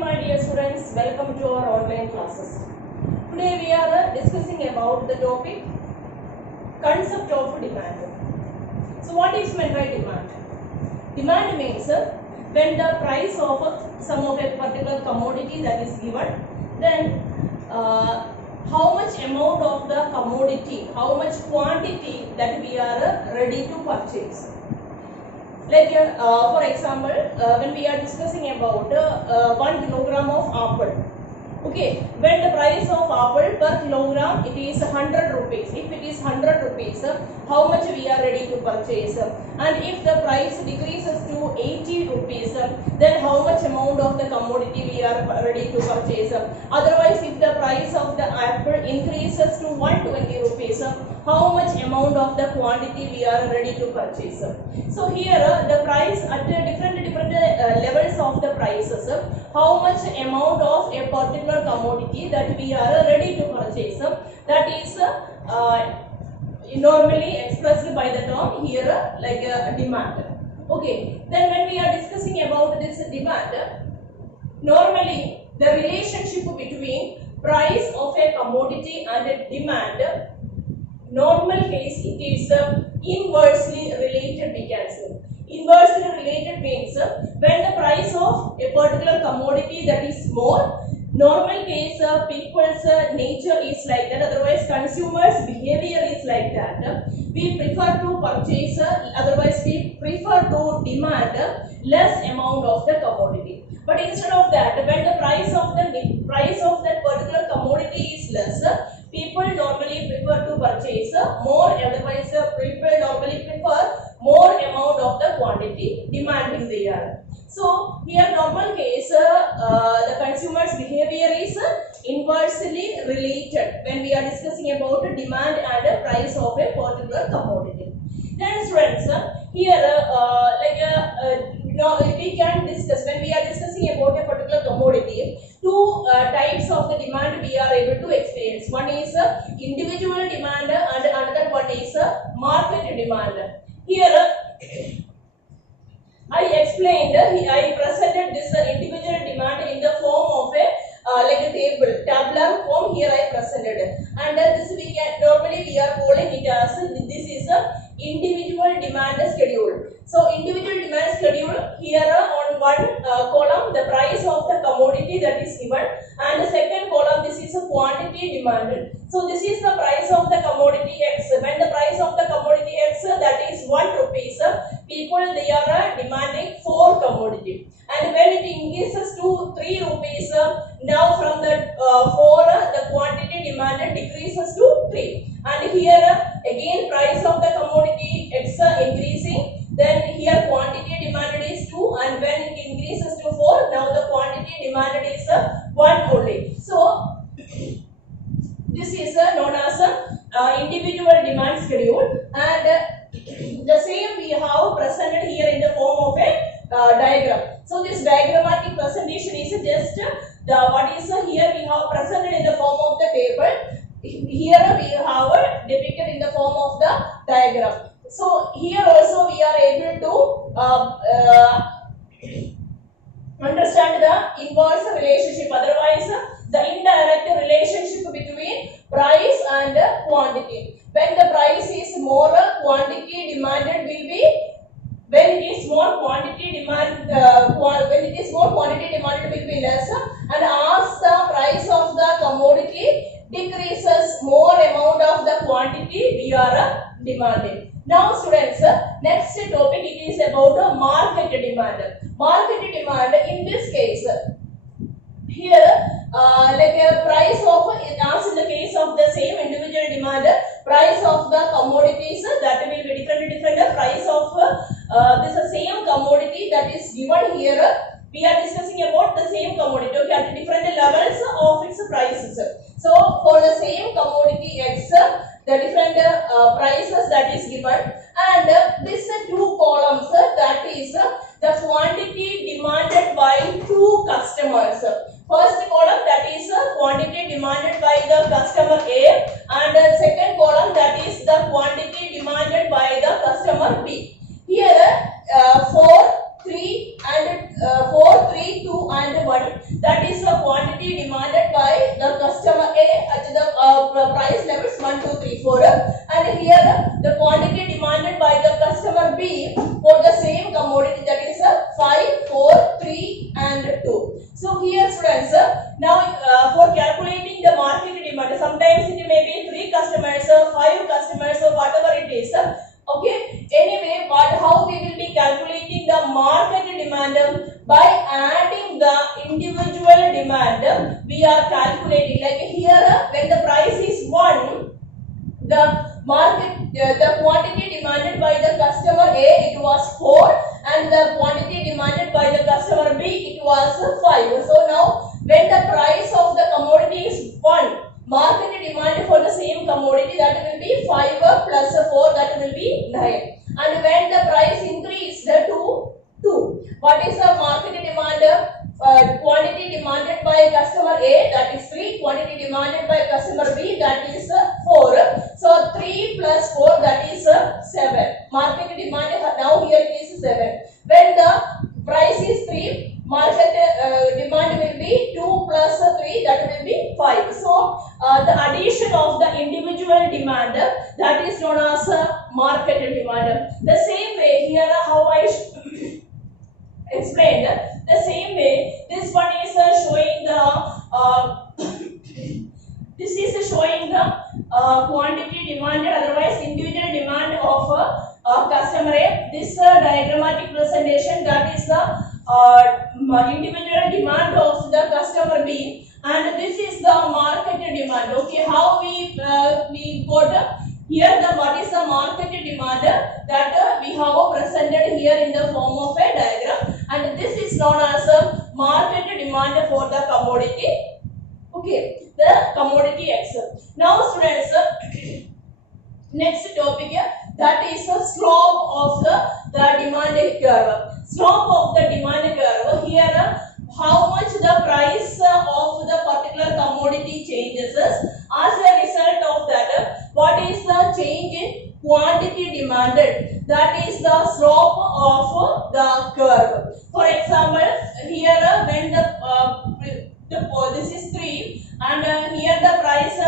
my dear students, welcome to our online classes. Today we are discussing about the topic concept of demand. So what is meant by demand? Demand means when the price of some of a particular commodity that is given, then how much amount of the commodity, how much quantity that we are ready to purchase. Like for example, when we are discussing about 1 kilogram of apple, okay, when the price of apple per kilogram it is 100 rupees. If it is 100 rupees, how much we are ready to purchase? And if the price decreases to 80 rupees, then how much amount of the commodity we are ready to purchase? Otherwise, if the price of the apple increases to 120 rupees, how much amount of the quantity we are ready to purchase? So here the price at different levels of the prices, how much amount of a particular commodity that we are ready to purchase, that is normally expressed by the term here like demand. Okay, then when we are discussing about this demand, normally the relationship between price of a commodity and demand, normal case it is inversely related, we can say. Inversely related means when the price of a particular commodity that is more, normal case people's nature is like that, otherwise consumers behavior is like that. We prefer to purchase, otherwise we prefer to demand less amount of the commodity. But instead of that, when the price of that particular commodity is less, people normally prefer to purchase more, otherwise people normally prefer more amount of the quantity demanding they are. So here normal case the consumer's behavior is inversely related when we are discussing about demand and price of a particular commodity. Then students, here we can discuss, when we are discussing about a particular commodity, two types of the demand we are able to experience. One is individual demand and another one is market demand. Here I explained, I presented this individual demand in the form of a like a table, tabular form. Here I presented it, and this we can normally we are calling it as this is a individual demand schedule. So individual demand schedule, here on one column the price of the commodity that is given, and the second column this is a quantity demanded. So this is the price of the commodity X. When the price of the commodity X that is 1 rupees, people they are demanding 4 commodity, and when it increases to 3 rupees, now from the 4 the quantity demanded decreases to 3, and here again price of the commodity X increasing, then here quantity demanded is 2, and when it increases to 4, now the quantity demanded is 1 only. So this is known as individual demand schedule, and the same we have presented here in the form of a diagram. So this diagrammatic presentation is just the what is here we have presented in the form of the table. Here we have depicted in the form of the diagram. So here also we are able to understand the inverse relationship, otherwise the indirect relationship between price and quantity. When the price is more, quantity demanded will be, when it is more, quantity demanded will be less, and as the price of the commodity decreases, more amount of the quantity we are demanding. Now students, next topic it is about market demand. Market demand, in this case, here like a price of, as in the case of the same individual demand, price of the commodities that will be different price of this same commodity that is given here. We are discussing about the same commodity, okay, at different levels of its prices. So for the same commodity X, the different prices that is given, and this two columns, that is the quantity demanded by two customers. First column, that is quantity demanded by the customer A, and the second column, that is the quantity demanded by the customer B. Here 4, 3 and 4, 3, 2 and 1, that before, and here the quantity demanded by the customer B for the same commodity, that is 5, 4, 3 and 2. So here students, now for calculating the market demand, sometimes it may be 3 customers, 5 customers, or whatever it is. Okay, anyway, how we will be calculating the market demand? By adding the individual demand, we are calculating. Like here, when the price is 1, the quantity demanded by the customer A, it was 4, and the quantity demanded by the customer B, it was 5. So now, when the price of the commodity is 1, market demand for the same commodity, that will be 5 plus 4, that will be 9. And when the price increased to 2, what is the market demand? Quantity demanded by customer A, that is 3, quantity demanded by customer B, that is 4. So 3 plus 4, that is 7. Market demand, now here it is 7. When the price is 3, market demand will be 2 plus 3, that will be 5. So the addition of the individual demand, that is known as market demand. The same way here, how I explained, the same way this one is showing the this is showing the quantity demanded, otherwise individual demand of customer A. This diagrammatic presentation, that is the individual demand of the customer B, and this is the market demand. Okay, how we got here what is the market demand, that we have presented here in the form of a diagram, and this is known as market demand for the commodity. Okay, the commodity X. Now students, next topic, that is the slope of the demand curve. Slope of the demand curve, here how much the price of the particular commodity changes. As a result of that, what is the change in quantity demanded? That is the slope of the curve. For example, here when this is 3, and here the price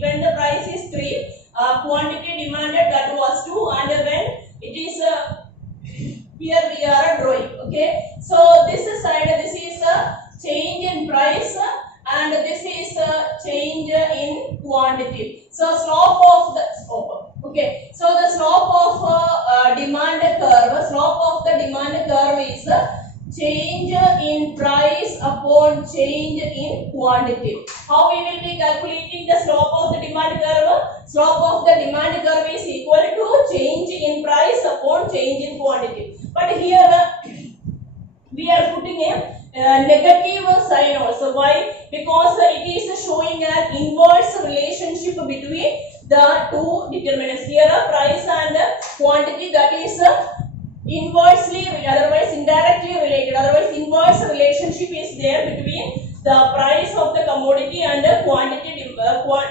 when the price is 3, quantity demanded, that was 2, and when it is here we are drawing. Okay, so this side, this is a change in price, and this is a change in quantity. So slope of the okay, so the slope of demand curve, slope of the demand curve is change in price upon change in quantity. How we will be calculating the slope of the demand curve? Slope of the demand curve is equal to change in price upon change in quantity. But here we are putting a negative sign also. Why? Because it is showing an inverse relationship between the two determinants. Here price and quantity, that is inversely, otherwise indirectly related, otherwise inverse relationship is there between the price of the commodity and the quantity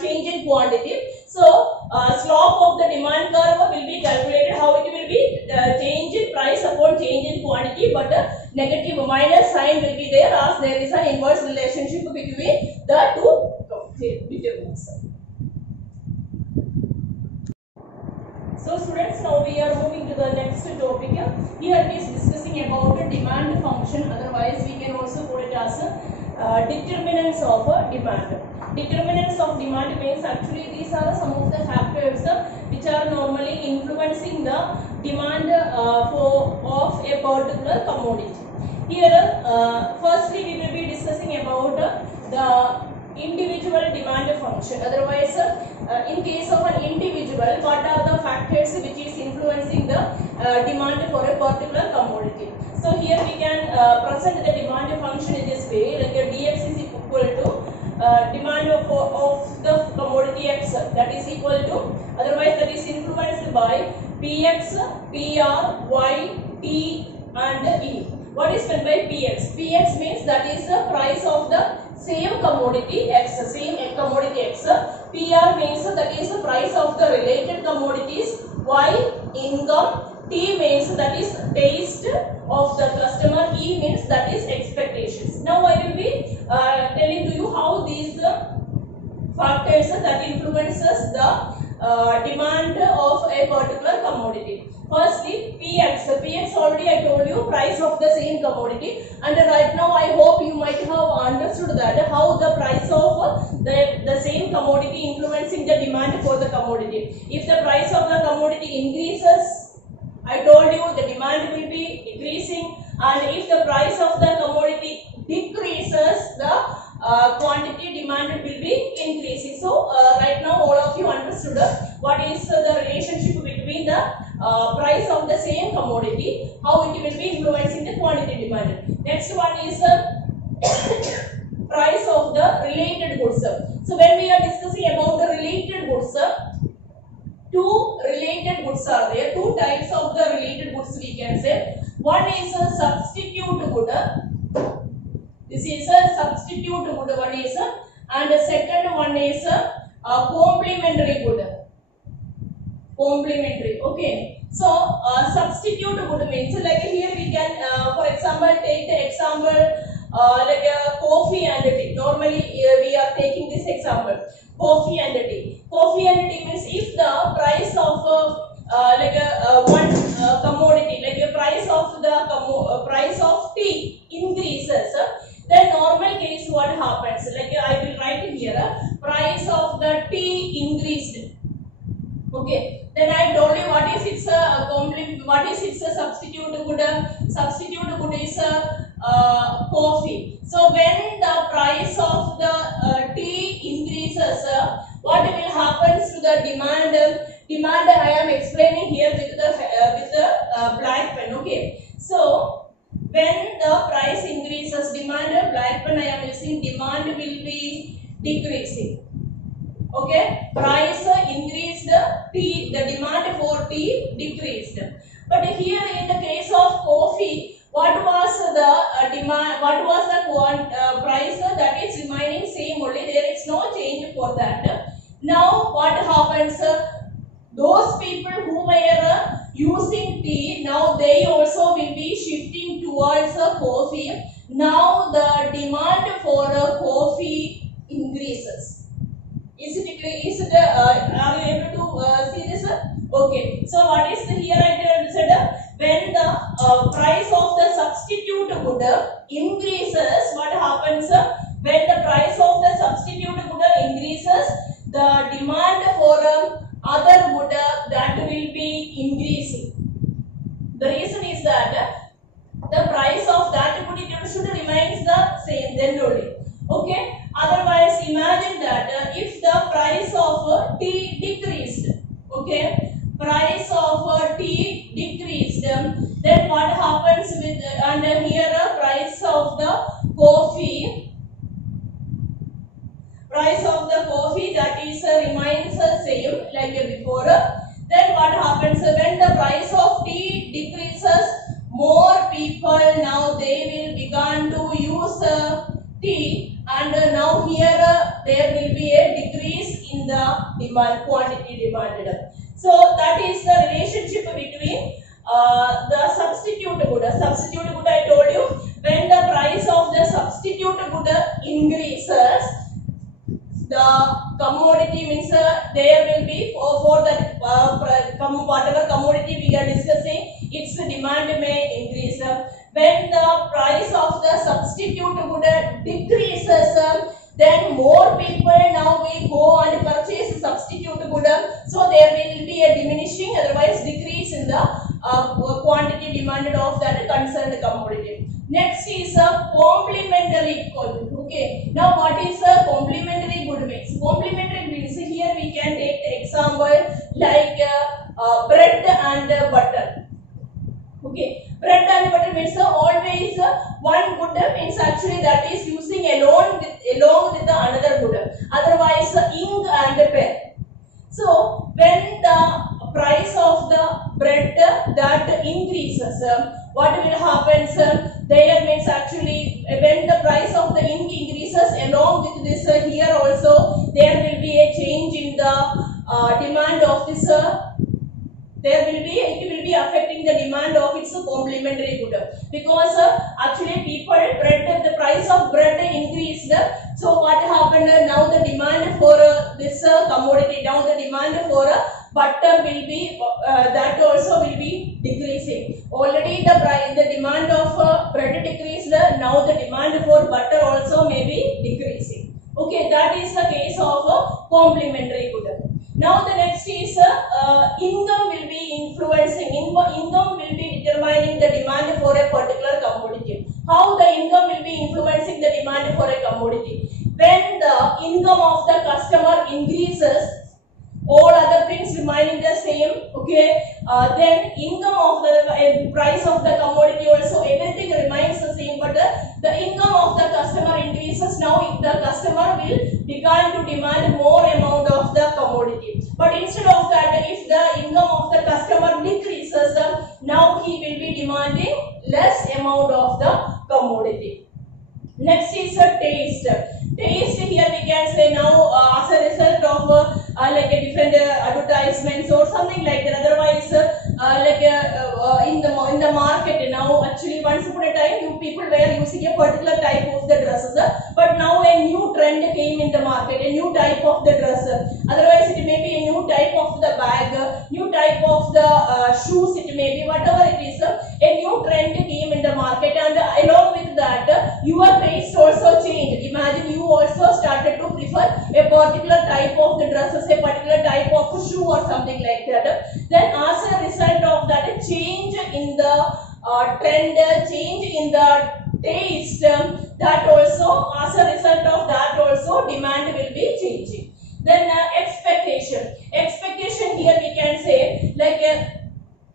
change in quantity. So slope of the demand curve will be calculated. How it will be? Change in price upon change in quantity, but negative minus sign will be there, as there is an inverse relationship between the two determinants. So students, now we are moving to the next topic. Here it is discussing about demand function, otherwise we can also call it as determinants of demand. Determinants of demand means actually these are some of the factors which are normally influencing the demand of a particular commodity. Here firstly we will be discussing about the individual demand function. Otherwise, in case of an individual, what are the factors which is influencing the demand for a particular commodity? So here we can present the demand function in this way, like a dx is equal to demand of the commodity X, that is equal to, otherwise that is influenced by Px, Pr, Y, T and E. What is meant by Px? Px means that is the price of the same commodity X, same commodity X. PR means that is the price of the related commodities. Y, income. T means that is taste of the customer. E means that is expectations. Now I will be telling to you how these factors that influences the demand of a particular commodity. Firstly, PX. PX already I told you, price of the same commodity, and right now I hope you might have understood that how the price of the same commodity influencing the demand for the commodity. If the price of the commodity increases, I told you the demand will be decreasing, and if the price of the commodity decreases, the quantity demand will be increasing. So right now all of you understood what is the relationship between the price of the same commodity, how it will be influencing the quantity demand. Next one is price of the related goods. So when we are discussing about the related goods, two related goods are there, two types of the related goods we can say. One is a substitute good. This is a substitute good, one is and the second one is a complementary good. Complementary, okay. So substitute good means like here we can for example take the example like coffee and tea. Normally we are taking this example, coffee and tea. Coffee and tea means if the price of one commodity, like the price of the price of tea increases, then normal case what happens, like I will write here, price of the tea increased. Okay, then I told you what is its what is its substitute good. Substitute good is coffee. So when the price of the tea increases, what will happen to the demand? Demand I am explaining here with the black pen. Okay, so when the price increases, demand, black pen I am using, demand will be decreasing. Okay, price increased, tea, the demand for tea decreased. But here in the case of coffee, what was the demand, what was the price that is remaining same only, there is no change for that. Now what happens, those people who were using tea, now they also will be shifting towards coffee. Now the demand for coffee increases. Is it clear? Is it, are you able to see this? Okay. So what is here I said, when the price of the substitute good increases, what happens? When the price of the substitute good increases, the demand for other good that will be increasing. The reason is that the price of that good should remain the same then only. Okay. Otherwise, imagine that if the price of tea decreased, okay, price of tea decreased, then what happens with and here price of the coffee, price of the coffee that is remains same like before. Then what happens when the price of tea decreases? More people now they will begin to use tea. And now here there will be a decrease in the demand, quantity demanded. So that is the relationship between the substitute good. Substitute good I told you, when the price of the substitute good increases, the commodity means there will be for that whatever commodity we are discussing, its demand may increase. When the price of the substitute good decreases, then more people now will go and purchase substitute good. So there will be a diminishing, otherwise decrease in the quantity demanded of that concerned commodity. Next is a complementary good. Okay. Now what is a complementary good means? Complementary means here we can take the example like bread and butter. Okay. Bread and butter means always one good means actually that is using along with the another good. Otherwise ink and pen. So when the price of the bread that increases, what will happen? There means actually when the price of the ink increases, along with this here also there will be a change in the demand of this. It will be affecting the demand of its complementary good, because actually people the price of bread increased, So what happened now? The demand for this commodity, now the demand for butter will be that also will be decreasing. Already the demand of bread decreased. Now the demand for butter also may be decreasing. Okay, that is the case of complementary good. Now the next is income will be influencing. Income will be determining the demand for a particular commodity. How the income will be influencing the demand for a commodity? When the income of the customer increases, all other things remaining the same, okay, then income of the price of the commodity also, everything remains the same, but the income of the customer increases. Now the customer will begin to demand more amount of the commodity, but instead of that, if the income of the customer decreases, now he will be demanding less amount of the commodity. Next is a taste. Taste, here we can say now as a result of like a different advertisements or something like that. Otherwise, in the market now, actually once upon a time, you people were using a particular type of the dresses, but now a new trend came in the market, a new type of the dress. Otherwise, it may be a new type of the bag, new type of the shoes. It may be whatever it is. A new trend came in the market, and along with that, your taste also changed. Imagine you also started to prefer a particular type of the dresses, a particular type of shoe or something like that. Then as a result of that, change in the trend, change in the taste, that also, as a result of that also, demand will be changing. Then expectation. Expectation, here we can say like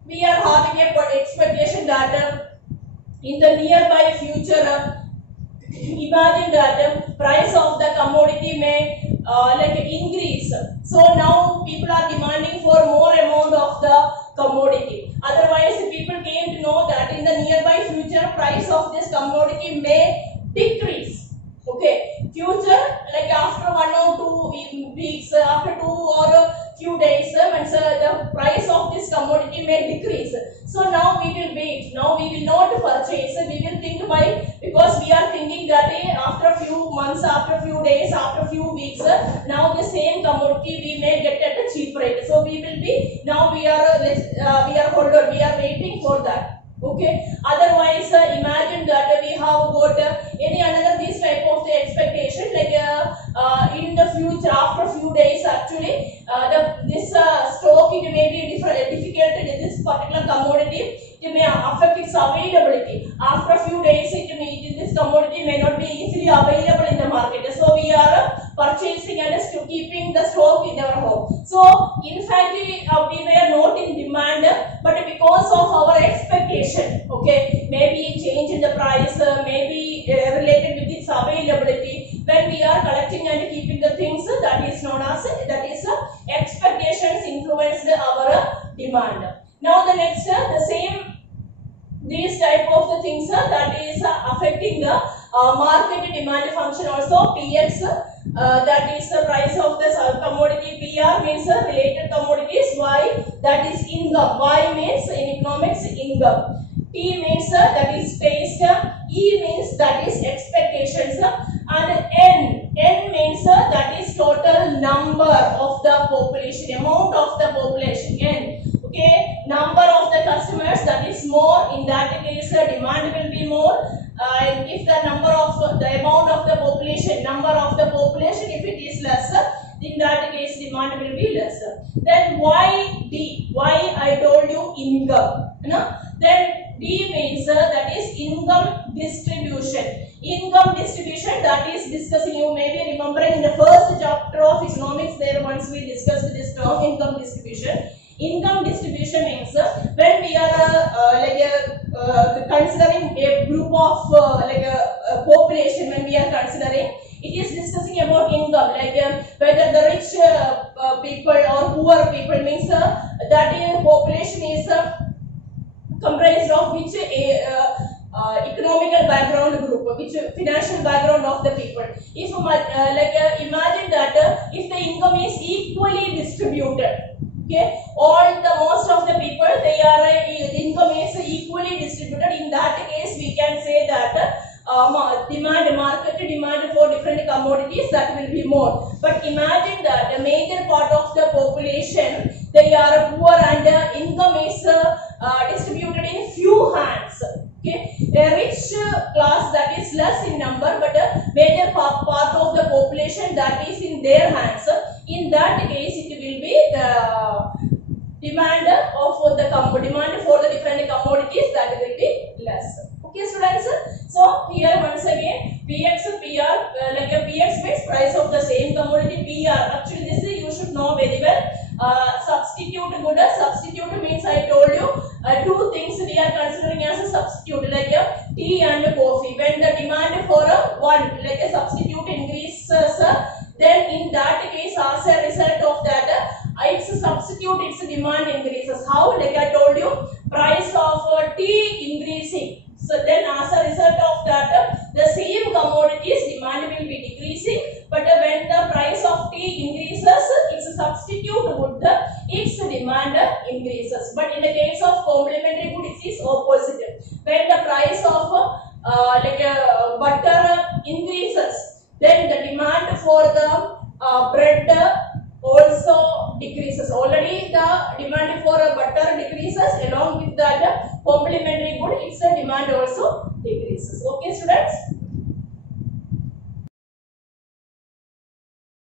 we are having a expectation that in the nearby future, imagine that price of the commodity may like increase. So now people are demanding for more amount of the commodity. Otherwise, people came to know that in the nearby future, price of this commodity may decrease. Okay, future, like after 1 or 2 weeks, after 2 or few days, the price of this commodity may decrease. So now we will wait. Now we will not purchase. We will think why? Because we are thinking that after a few months, after a few days, after a few weeks, now the same commodity we may get at a cheap rate. So we will be, now we are holder. We are waiting for that. Okay. Otherwise, imagine that we have got any another this type of the expectation, like in the future, after a few days, actually, this stock, it may be difficult in this particular commodity. It may affect its availability. After a few days, this commodity may not be easily available in the market. So we are purchasing and keeping the stock in our home. So in fact, we were not in demand, but because of our expectation, okay, maybe change in the price, maybe related with its availability, when we are collecting and keeping the things, that is known as, that is expectations influenced our demand. Now the next, the same, these type of the things that is affecting the market demand function also. PX, that is the price of the commodity. PR means related commodities. Y, that is income. Y means in economics income. T means that is taste. E means that is expectations. And N means that is total number of the population, amount of the population. N, okay, number of the customers, that is more. In that case, demand will be more. And if the number of the amount of the population, number of the population, if it is lesser, in that case demand will be lesser. Then D, Y I told you income. Then D means that is income distribution. Income distribution, that is discussing, you may be remembering in the first chapter of economics, there once we discussed this term, income distribution. Income distribution means when we are considering a group of population, when we are considering, it is discussing about income, like whether the rich people or poor people, means that population is comprised of which economical background group, which financial background of the people. If imagine that if the income is equally distributed, okay, most of the people, they are income is equally distributed. In that case, we can say that market demand for different commodities, that will be more. But imagine that the major part of the population, they are poor and income is distributed in few hands. Okay, a rich class that is less in number, but a major part of the population that is in their hands. In that case, it will be the demand for the different commodities, that will be less. Okay, students. So here once again, PX, PR, like a PX means price of the same commodity. PR, actually this you should know very well. Substitute good. Substitute means I told you two things we are considering as a substitute, like tea and coffee. When the demand for one, like a substitute increases, then in that case, as a result of that, its substitute, its demand increases. How? Like I told you, price of tea increasing. So then as a result of that, the same commodities demand will be decreasing. But when the price of tea increases, its substitute good, its demand increases. But in the case of complementary good, it is opposite. When the price of butter increases, then the demand for the bread also decreases. Already the demand for butter decreases, along with that complementary good, its demand also decreases. Okay, students.